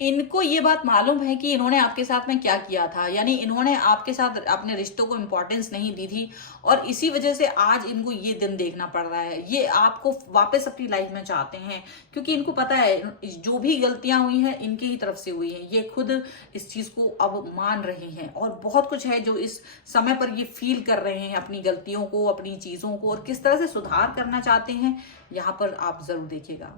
इनको ये बात मालूम है कि इन्होंने आपके साथ में क्या किया था, यानी इन्होंने आपके साथ अपने रिश्तों को इम्पोर्टेंस नहीं दी थी और इसी वजह से आज इनको ये दिन देखना पड़ रहा है। ये आपको वापस अपनी लाइफ में चाहते हैं क्योंकि इनको पता है जो भी गलतियां हुई हैं इनकी ही तरफ से हुई हैं। ये खुद इस चीज को अब मान रहे हैं और बहुत कुछ है जो इस समय पर ये फील कर रहे हैं, अपनी गलतियों को, अपनी चीजों को और किस तरह से सुधार करना चाहते हैं। यहाँ पर आप जरूर देखिएगा।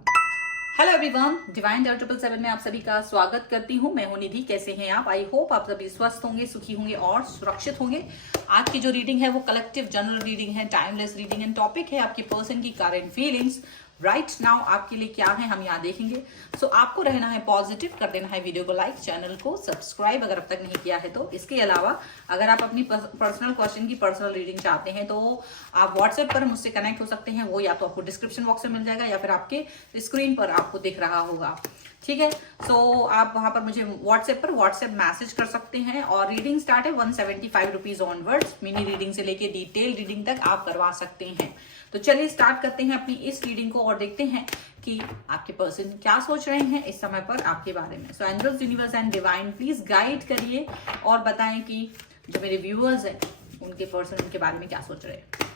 हेलो एवरीवन, डिवाइन डायल 777 में आप सभी का स्वागत करती हूँ। मैं हूं निधि। कैसे हैं आप? आई होप आप सभी स्वस्थ होंगे, सुखी होंगे और सुरक्षित होंगे। आज की जो रीडिंग है वो कलेक्टिव जनरल रीडिंग है, टाइमलेस रीडिंग एंड टॉपिक है आपके पर्सन की करंट फीलिंग्स राइट नाउ आपके लिए क्या है हम यहाँ देखेंगे। सो आपको रहना है पॉजिटिव, कर देना है वीडियो को लाइक, चैनल को सब्सक्राइब अगर अब तक नहीं किया है तो। इसके अलावा अगर आप अपनी पर्सनल क्वेश्चन की पर्सनल रीडिंग चाहते हैं तो आप व्हाट्सएप पर मुझसे कनेक्ट हो सकते हैं। वो या तो आपको डिस्क्रिप्शन बॉक्स में मिल जाएगा या फिर आपके स्क्रीन पर आपको दिख रहा होगा। ठीक है, सो आप वहां पर मुझे व्हाट्सएप मैसेज कर सकते हैं और रीडिंग स्टार्ट है 175 रुपीज ऑनवर्ड्स। मिनी रीडिंग से लेके डिटेल रीडिंग तक आप करवा सकते हैं। तो चलिए स्टार्ट करते हैं अपनी इस रीडिंग को और देखते हैं कि आपके पर्सन क्या सोच रहे हैं इस समय पर आपके बारे में। So angels, universe and divine please guide करिए और बताएं कि जो मेरे व्यूअर्स हैं उनके पर्सन उनके बारे में क्या सोच रहे हैं।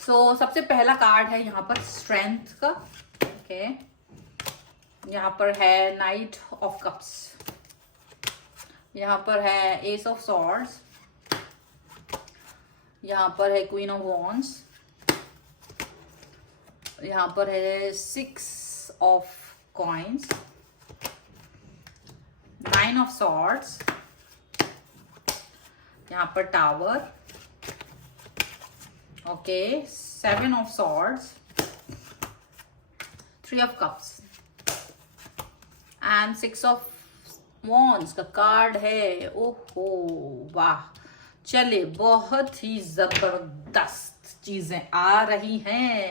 सो सबसे पहला कार्ड है यहाँ पर स्ट्रेंथ का। ओके, यहाँ पर है नाइट ऑफ कप्स, यहाँ पर है एस ऑफ सॉर्ड्स, यहाँ पर है क्वीन ऑफ वॉन्ड्स, यहाँ पर है 6 ऑफ कॉइन्स, 9 ऑफ सॉर्ड्स, यहाँ पर tower, okay, 7 of swords, 3 of cups and 6 of wands का कार्ड है। ओहो वाह, चले बहुत ही जबरदस्त चीजें आ रही हैं।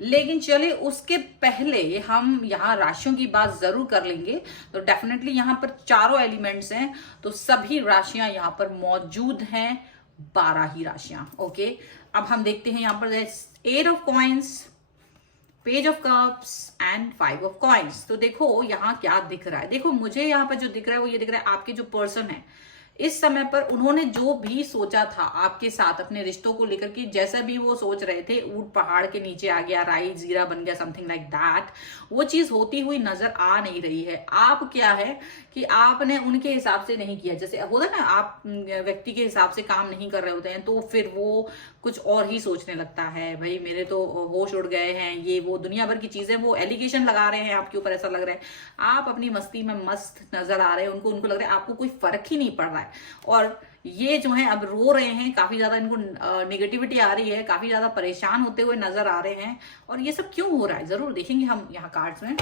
लेकिन चले उसके पहले हम यहाँ राशियों की बात जरूर कर लेंगे। तो डेफिनेटली यहाँ पर चारों एलिमेंट्स हैं तो सभी राशियां यहाँ पर मौजूद हैं, 12 ही राशियां। ओके, अब हम देखते हैं यहाँ पर 8 of coins, page of cups and 5 of coins. तो देखो यहाँ क्या दिख रहा है। देखो मुझे यहाँ पर जो दिख रहा है वो ये दिख रहा है, आपके जो पर्सन है इस समय पर उन्होंने जो भी सोचा था आपके साथ अपने रिश्तों को लेकर के, जैसा भी वो सोच रहे थे, ऊंट पहाड़ के नीचे आ गया, राई जीरा बन गया, समथिंग लाइक दैट, वो चीज होती हुई नजर आ नहीं रही है। आप क्या है कि आपने उनके हिसाब से नहीं किया। जैसे होता है ना, आप व्यक्ति के हिसाब से काम नहीं कर रहे होते हैं तो फिर वो कुछ और ही सोचने लगता है। भाई मेरे तो होश उड़ गए हैं, ये वो दुनिया भर की चीजें वो एलिगेशन लगा रहे हैं आपके ऊपर। ऐसा लग रहा है आप अपनी मस्ती में मस्त नजर आ रहे हैं, उनको लग रहा है आपको कोई फर्क ही नहीं पड़ रहा है। और ये जो है अब रो रहे हैं, काफी ज्यादा इनको नेगेटिविटी आ रही है, काफी ज्यादा परेशान होते हुए नजर आ रहे हैं। और ये सब क्यों हो रहा है जरूर देखेंगे हम यहाँ कार्ड्स में।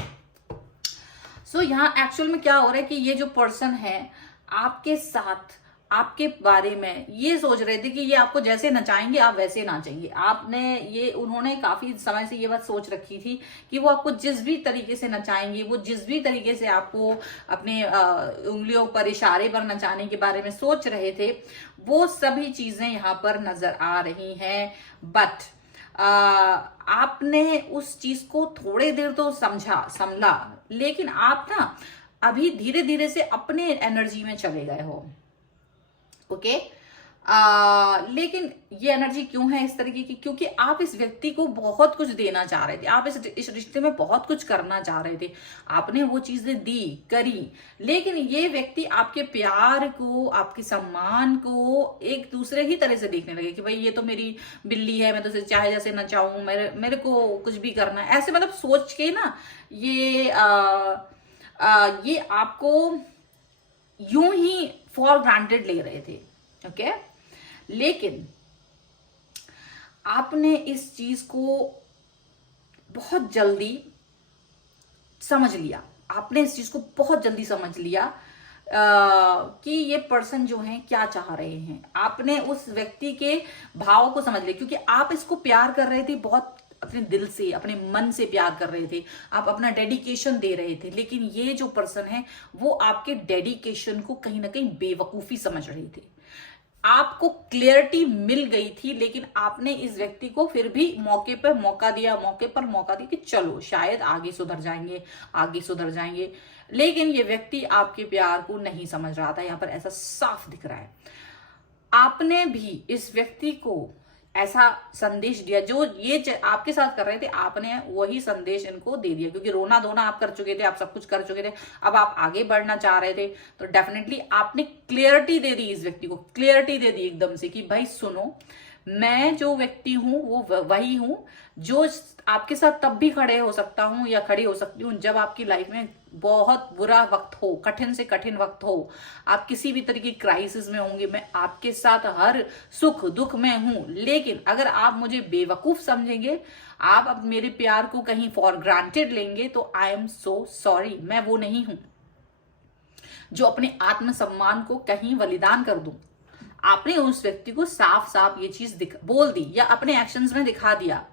सो यहाँ एक्चुअल में क्या हो रहा है कि ये जो पर्सन है आपके साथ आपके बारे में ये सोच रहे थे कि ये आपको जैसे नचाएंगे आप वैसे नाचेंगे। आपने ये उन्होंने काफी समय से ये बात सोच रखी थी कि वो आपको जिस भी तरीके से नचाएंगे, वो जिस भी तरीके से आपको अपने उंगलियों पर इशारे पर नचाने के बारे में सोच रहे थे, वो सभी चीजें यहाँ पर नजर आ रही हैं। बट आपने उस चीज को थोड़े देर तो संभला, लेकिन आप ना अभी धीरे धीरे से अपने एनर्जी में चले गए हो। ओके, लेकिन ये एनर्जी क्यों है इस तरीके की? क्योंकि आप इस व्यक्ति को बहुत कुछ देना चाह रहे थे, आप इस रिश्ते में बहुत कुछ करना चाह रहे थे, आपने वो चीजें दी करी, लेकिन ये व्यक्ति आपके प्यार को, आपके सम्मान को एक दूसरे ही तरह से देखने लगे कि भाई ये तो मेरी बिल्ली है, मैं तो चाहे जैसे नचाऊं, मेरे को कुछ भी करना है, ऐसे मतलब सोच के ना ये आपको यूं ही फॉर ग्रांटेड ले रहे थे। ओके, लेकिन आपने इस चीज को बहुत जल्दी समझ लिया, आपने इस चीज को बहुत जल्दी समझ लिया कि ये पर्सन जो है क्या चाह रहे हैं। आपने उस व्यक्ति के भाव को समझ लिया क्योंकि आप इसको प्यार कर रहे थे, बहुत अपने दिल से, अपने मन से प्यार कर रहे थे, आप अपना डेडिकेशन दे रहे थे। लेकिन ये जो पर्सन है वो आपके डेडिकेशन को कहीं ना कहीं बेवकूफी समझ रहे थे। आपको क्लियरिटी मिल गई थी, लेकिन आपने इस व्यक्ति को फिर भी मौके पर मौका दिया कि चलो शायद आगे सुधर जाएंगे, आगे सुधर जाएंगे। लेकिन ये व्यक्ति आपके प्यार को नहीं समझ रहा था, यहाँ पर ऐसा साफ दिख रहा है। आपने भी इस व्यक्ति को ऐसा संदेश दिया, जो ये आपके साथ कर रहे थे, आपने वही संदेश इनको दे दिया, क्योंकि रोना धोना आप कर चुके थे, आप सब कुछ कर चुके थे, अब आप आगे बढ़ना चाह रहे थे, तो डेफिनेटली आपने क्लियरिटी दे दी इस व्यक्ति को, क्लियरिटी दे दी एकदम से कि भाई सुनो, मैं जो व्यक्ति हूं वो वही हूं जो आपके साथ तब भी खड़े हो सकता हूं या खड़ी हो सकती हूं जब आपकी लाइफ में बहुत बुरा वक्त हो, कठिन से कठिन वक्त हो, आप किसी भी तरीके की क्राइसिस में होंगे, मैं आपके साथ हर सुख दुख में हूं। लेकिन अगर आप मुझे बेवकूफ समझेंगे, आप अब मेरे प्यार को कहीं फॉर ग्रांटेड लेंगे, तो आई एम सो सॉरी, मैं वो नहीं हूं जो अपने आत्मसम्मान को कहीं बलिदान कर दूं। आपने उस व्यक्ति को साफ साफ ये चीज बोल दी या अपने एक्शंस में दिखा दिया।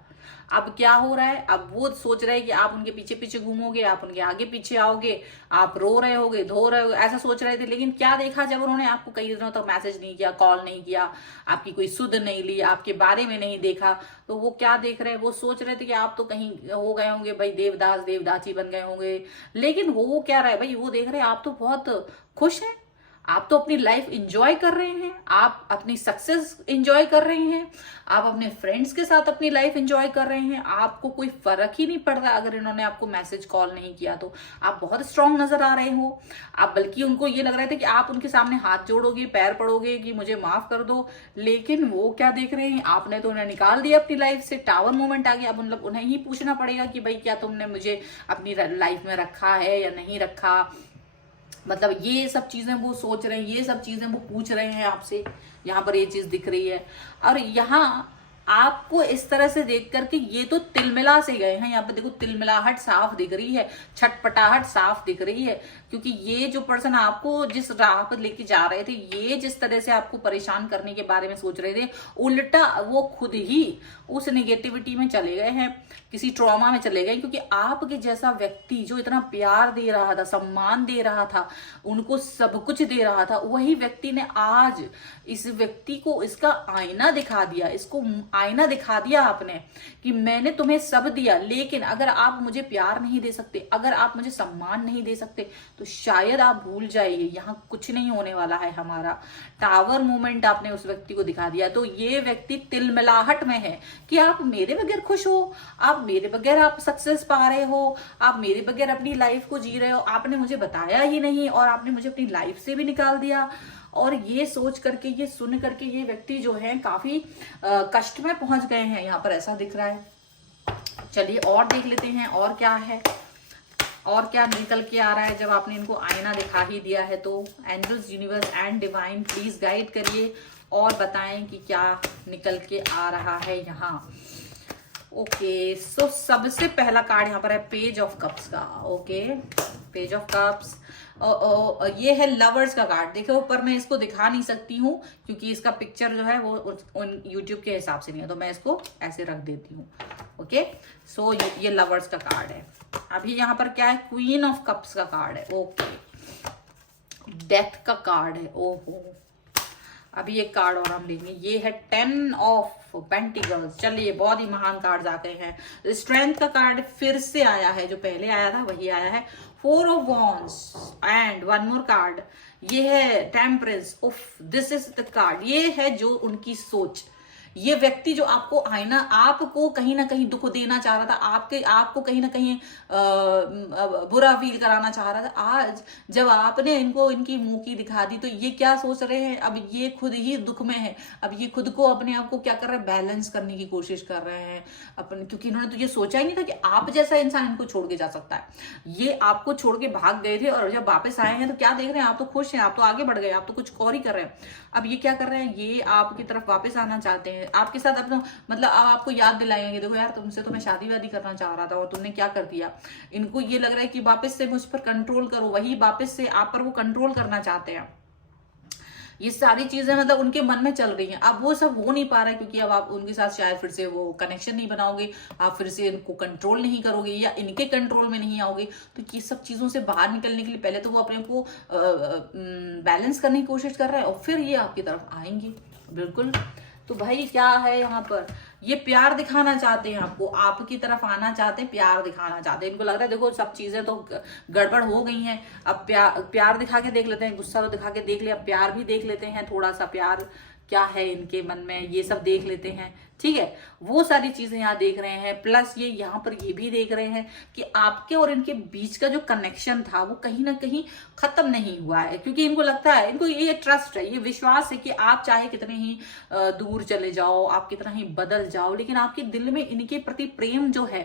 अब क्या हो रहा है, अब वो सोच रहे हैं कि आप उनके पीछे पीछे घूमोगे, आप उनके आगे पीछे आओगे, आप रो रहे होगे, धो रहे होगे, ऐसा सोच रहे थे। लेकिन क्या देखा, जब उन्होंने आपको कई दिनों तक मैसेज नहीं किया, कॉल नहीं किया, आपकी कोई सुध नहीं ली, आपके बारे में नहीं देखा, तो वो क्या देख रहे हैं, वो सोच रहे थे कि आप तो कहीं हो गए होंगे भाई, देवदास देवदासी बन गए होंगे। लेकिन वो क्या रहा है भाई, वो देख रहे हैं आप तो बहुत खुश हैं, आप तो अपनी लाइफ एंजॉय कर रहे हैं, आप अपनी सक्सेस एंजॉय कर रहे हैं, आप अपने फ्रेंड्स के साथ अपनी लाइफ एंजॉय कर रहे हैं, आपको कोई फर्क ही नहीं पड़ रहा अगर इन्होंने आपको मैसेज कॉल नहीं किया तो। आप बहुत स्ट्रांग नजर आ रहे हो, आप बल्कि उनको ये लग रहे थे कि आप उनके सामने हाथ जोड़ोगे, पैर पड़ोगे कि मुझे माफ कर दो। लेकिन वो क्या देख रहे हैं, आपने तो उन्हें निकाल दिया अपनी लाइफ से, टावर मोमेंट आ गया। अब उन्हें ही पूछना पड़ेगा कि भाई क्या तुमने मुझे अपनी लाइफ में रखा है या नहीं रखा। मतलब ये सब चीजें वो सोच रहे हैं, ये सब चीजें वो पूछ रहे हैं आपसे, यहाँ पर ये चीज दिख रही है। और यहाँ आपको इस तरह से देख करके ये तो तिलमिला से गए हैं, यहाँ पर देखो तिलमिलाहट साफ दिख रही है, छटपटाहट साफ दिख रही है, क्योंकि ये जो पर्सन आपको जिस राह पर लेके जा रहे थे, ये जिस तरह से आपको परेशान करने के बारे में सोच रहे थे, उल्टा वो खुद ही उस नेगेटिविटी में चले गए हैं, किसी ट्रॉमा में चले गए। क्योंकि आपके जैसा व्यक्ति जो इतना प्यार दे रहा था, सम्मान दे रहा था, उनको सब कुछ दे रहा था, वही व्यक्ति ने आज इस व्यक्ति को इसका आईना दिखा दिया, इसको आईना दिखा दिया आपने कि मैंने तुम्हें सब दिया, लेकिन अगर आप मुझे प्यार नहीं दे सकते, अगर आप मुझे सम्मान नहीं दे सकते, तो शायद आप भूल जाइए, यहाँ कुछ नहीं होने वाला है हमारा। टावर मूवमेंट आपने उस व्यक्ति को दिखा दिया। तो ये व्यक्ति तिलमिलाहट में है कि आप मेरे बगैर खुश हो, आप मेरे बगैर आप सक्सेस पा रहे हो, आप मेरे बगैर अपनी लाइफ को जी रहे हो, आपने मुझे बताया ही नहीं और आपने मुझे अपनी लाइफ से भी निकाल दिया। और ये सोच करके, ये सुन करके ये व्यक्ति जो है काफी कष्ट में पहुंच गए हैं, यहाँ पर ऐसा दिख रहा है। चलिए और देख लेते हैं और क्या है, और क्या निकल के आ रहा है जब आपने इनको आईना दिखा ही दिया है। तो angels, universe and divine please guide करिए और बताएं कि क्या निकल के आ रहा है यहाँ। ओके, सो सबसे पहला कार्ड यहाँ पर है पेज ऑफ कप्स का। ओके, पेज ऑफ कप्स, ये है लवर्स का कार्ड। देखो ऊपर मैं इसको दिखा नहीं सकती हूँ क्योंकि इसका पिक्चर जो है वो यूट्यूब के हिसाब से नहीं है, तो मैं इसको ऐसे रख देती हूँ। ओके, सो ये लवर्स का कार्ड है। अभी यहाँ पर क्या है, क्वीन ऑफ कप्स का कार्ड है। ओके, डेथ का कार्ड है। ओहो, अभी एक कार्ड और हम लेंगे, ये है 10 ऑफ पेंटिकल्स। चलिए, बहुत ही महान कार्ड आ गए हैं। स्ट्रेंथ का कार्ड फिर से आया है, जो पहले आया था वही आया है। 4 of wands and one more card, ये है टेम्परेंस। उफ, दिस इज द कार्ड, ये है जो उनकी सोच। ये व्यक्ति जो आपको आईना, आपको कहीं ना कहीं दुख देना चाह रहा था, आपको कहीं ना कहीं बुरा फील कराना चाह रहा था, आज जब आपने इनको इनकी मुंह की दिखा दी, तो ये क्या सोच रहे हैं, अब ये खुद ही दुख में है। अब ये खुद को, अपने आप को क्या कर रहे हैं, बैलेंस करने की कोशिश कर रहे हैं अपन, क्योंकि इन्होंने तो ये सोचा ही नहीं था कि आप जैसा इंसान इनको छोड़ के जा सकता है। ये आपको छोड़ के भाग गए थे और जब वापस आए हैं तो क्या देख रहे हैं, आप तो खुश हैं, आप तो आगे बढ़ गए, आप तो कुछ और ही कर रहे हैं। अब ये क्या कर रहे हैं, ये आपकी तरफ वापस आना चाहते हैं, आपके साथ अपना, मतलब अब आपको याद दिलाएंगे, देखो यार तुमसे तो मैं शादी वादी करना चाह रहा था और तुमने क्या कर दिया। इनको ये लग रहा है कि वापस से मुझ पर कंट्रोल करो, वही वापस से आप पर वो कंट्रोल करना चाहते हैं। ये सारी चीजें मतलब उनके मन में चल रही हैं। अब वो सब हो नहीं पा रहा है क्योंकि अब आप उनके साथ शायद फिर से वो कनेक्शन नहीं बनाओगे, आप फिर से इनको कंट्रोल नहीं करोगे या इनके कंट्रोल में नहीं आओगे। तो ये सब चीजों से बाहर निकलने के लिए पहले तो वो अपने को बैलेंस करने की कोशिश कर रहा है और फिर ये आपकी तरफ आएंगे। बिल्कुल तो भाई क्या है यहाँ पर, ये प्यार दिखाना चाहते हैं आपको, आपकी तरफ आना चाहते हैं, प्यार दिखाना चाहते हैं। इनको लग रहा है देखो सब चीजें तो गड़बड़ हो गई हैं, अब प्यार दिखा के देख लेते हैं, गुस्सा तो दिखा के देख लिया, प्यार भी देख लेते हैं, थोड़ा सा प्यार क्या है इनके मन में ये सब देख लेते हैं। ठीक है, वो सारी चीजें यहाँ देख रहे हैं। प्लस ये यहाँ पर ये भी देख रहे हैं कि आपके और इनके बीच का जो कनेक्शन था वो कहीं ना कहीं खत्म नहीं हुआ है, क्योंकि इनको लगता है, इनको ये ट्रस्ट है, ये विश्वास है कि आप चाहे कितने ही दूर चले जाओ, आप कितना ही बदल जाओ, लेकिन आपके दिल में इनके प्रति प्रेम जो है,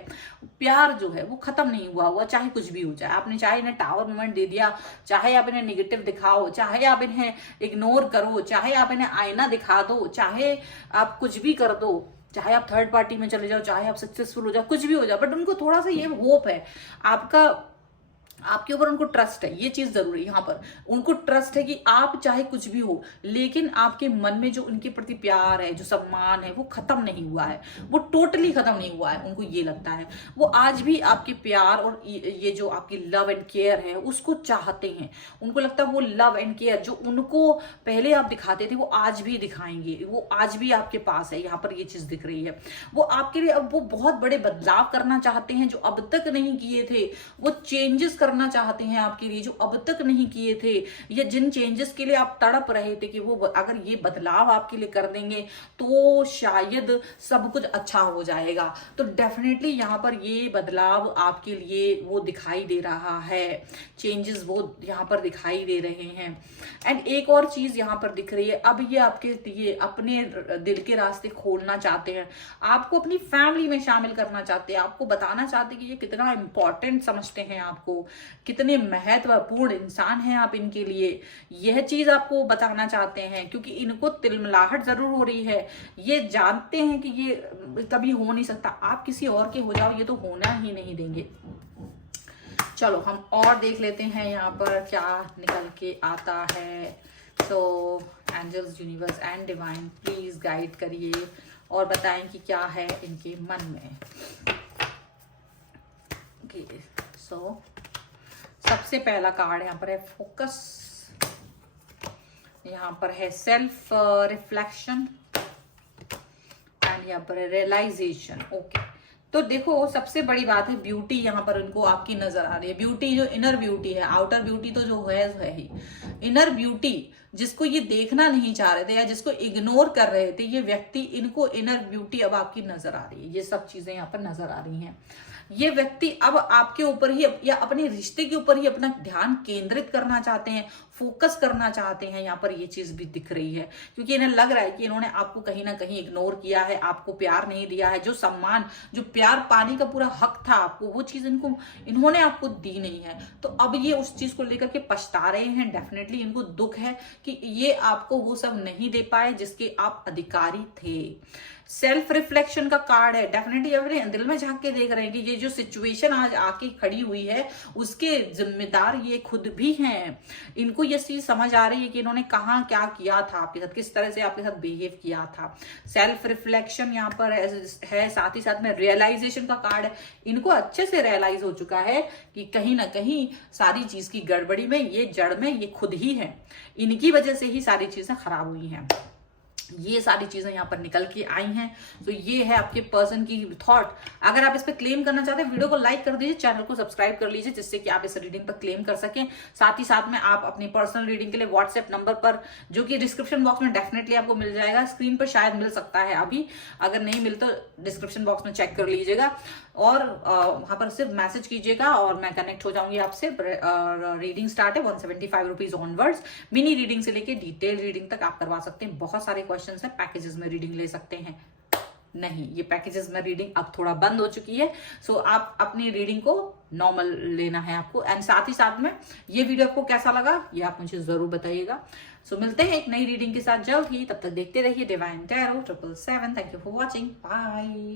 प्यार जो है वो खत्म नहीं हुआ, चाहे कुछ भी हो जाए। आपने चाहे इन्हें टावर मोमेंट दे दिया, चाहे आप इन्हें निगेटिव दिखाओ, चाहे आप इन्हें इग्नोर करो, चाहे आप इन्हें आईना दिखा दो, चाहे आप कुछ भी कर दो, चाहे आप थर्ड पार्टी में चले जाओ, चाहे आप सक्सेसफुल हो जाओ, कुछ भी हो जाए, बट उनको थोड़ा सा ये होप है, आपके ऊपर उनको ट्रस्ट है। ये चीज जरूरी है यहाँ पर, उनको ट्रस्ट है कि आप चाहे कुछ भी हो, लेकिन आपके मन में जो उनके प्रति प्यार है, जो सम्मान है, वो खत्म नहीं हुआ है, वो टोटली खत्म नहीं हुआ है। उनको ये लगता है वो आज भी आपके प्यार और ये जो आपकी लव एंड केयर है उसको चाहते हैं। उनको लगता है वो लव एंड केयर जो उनको पहले आप दिखाते थे वो आज भी दिखाएंगे, वो आज भी आपके पास है। यहाँ पर ये चीज दिख रही है, वो आपके लिए अब वो बहुत बड़े बदलाव करना चाहते हैं जो अब तक नहीं किए थे, वो चेंजेस करना चाहते हैं आपके लिए जो अब तक नहीं किए थे, या जिन चेंजेस के लिए आप तड़प रहे थे कि वो अगर ये बदलाव आपके लिए कर देंगे तो शायद सब कुछ अच्छा हो जाएगा। तो डेफिनेटली यहाँ पर ये बदलाव आपके लिए वो दिखाई दे रहा है, चेंजेस वो यहाँ पर दिखाई दे रहे हैं। एंड एक और चीज यहाँ पर दिख रही है, अब ये आपके लिए अपने दिल के रास्ते खोलना चाहते हैं, आपको अपनी फैमिली में शामिल करना चाहते हैं, आपको बताना चाहते हैं कि ये कितना इंपॉर्टेंट समझते हैं आपको, कितने महत्वपूर्ण इंसान हैं आप इनके लिए, यह चीज आपको बताना चाहते हैं। क्योंकि इनको तिलमिलाहट जरूर हो रही है, ये जानते हैं कि ये कभी हो नहीं सकता, आप किसी और के हो जाओ, ये तो होना ही नहीं देंगे। चलो हम और देख लेते हैं यहाँ पर क्या निकल के आता है। तो angels, universe and divine please guide करिए और बताएं कि क्या है इनके मन में। सो सबसे पहला कार्ड यहाँ पर है फोकस, यहाँ पर है सेल्फ रिफ्लेक्शन एंड यहाँ पर है रियलाइजेशन। ओके, तो देखो सबसे बड़ी बात है ब्यूटी, यहाँ पर उनको आपकी नजर आ रही है। ब्यूटी जो इनर ब्यूटी है, आउटर ब्यूटी तो जो है ही, इनर ब्यूटी जिसको ये देखना नहीं चाह रहे थे या जिसको इग्नोर कर रहे थे, ये व्यक्ति, इनको इनर ब्यूटी अब आपकी नजर आ रही है। ये सब चीजें यहाँ पर नजर आ रही हैं। ये व्यक्ति अब आपके ऊपर ही या अपने रिश्ते के ऊपर ही अपना ध्यान केंद्रित करना चाहते हैं, फोकस करना चाहते हैं। यहाँ पर ये चीज भी दिख रही है, क्योंकि इन्हें लग रहा है कि इन्होंने आपको कहीं ना कहीं इग्नोर किया है, आपको प्यार नहीं दिया है, जो सम्मान, जो प्यार पाने का पूरा हक था आपको, वो चीज इन्होंने आपको दी नहीं है। तो अब ये उस चीज को लेकर के पछता रहे हैं। डेफिनेटली इनको दुख है कि ये आपको वो सब नहीं दे पाए जिसके आप अधिकारी थे। सेल्फ रिफ्लेक्शन का कार्ड है, डेफिनेटली अपने दिल में झांक के देख रहे हैं कि ये जो सिचुएशन आज आके खड़ी हुई है उसके जिम्मेदार ये खुद भी हैं। इनको ये चीज समझ आ रही है कि इन्होंने कहाँ क्या किया था आपके साथ, किस तरह से आपके साथ बिहेव किया था। सेल्फ रिफ्लेक्शन यहाँ पर है, साथ ही साथ में रियलाइजेशन का कार्ड है। इनको अच्छे से रियलाइज हो चुका है कि कहीं ना कहीं सारी चीज की गड़बड़ी में ये जड़ में ये खुद ही है, इनकी वजह से ही सारी चीजें खराब हुई हैं। ये सारी चीजें यहाँ पर निकल के आई हैं। तो ये है आपके पर्सन की थॉट। अगर आप इस पर क्लेम करना चाहते हैं वीडियो को लाइक कर दीजिए, चैनल को सब्सक्राइब कर लीजिए, जिससे कि आप इस रीडिंग पर क्लेम कर सकें। साथ ही साथ में आप अपनी पर्सनल रीडिंग के लिए व्हाट्सएप नंबर पर, जो कि डिस्क्रिप्शन बॉक्स में डेफिनेटली आपको मिल जाएगा, स्क्रीन पर शायद मिल सकता है अभी, अगर नहीं मिल तो डिस्क्रिप्शन बॉक्स में चेक कर लीजिएगा और वहां पर सिर्फ मैसेज कीजिएगा और मैं कनेक्ट हो जाऊंगी आपसे। रीडिंग स्टार्ट है 175 रुपीज ऑनवर्ड्स। मिनी रीडिंग से लेके डिटेल रीडिंग तक आप करवा सकते हैं। बहुत सारे क्वेश्चन है, पैकेजेस में रीडिंग ले सकते हैं। नहीं, ये पैकेजेस में रीडिंग अब थोड़ा बंद हो चुकी है। सो आप अपनी रीडिंग को नॉर्मल लेना है आपको। एंड साथ ही साथ में ये वीडियो आपको कैसा लगा ये आप मुझे जरूर बताइएगा। सो मिलते हैं एक नई रीडिंग के साथ जल्द ही, तब तक देखते रहिए divine tarot 777। Thank you for watching, bye.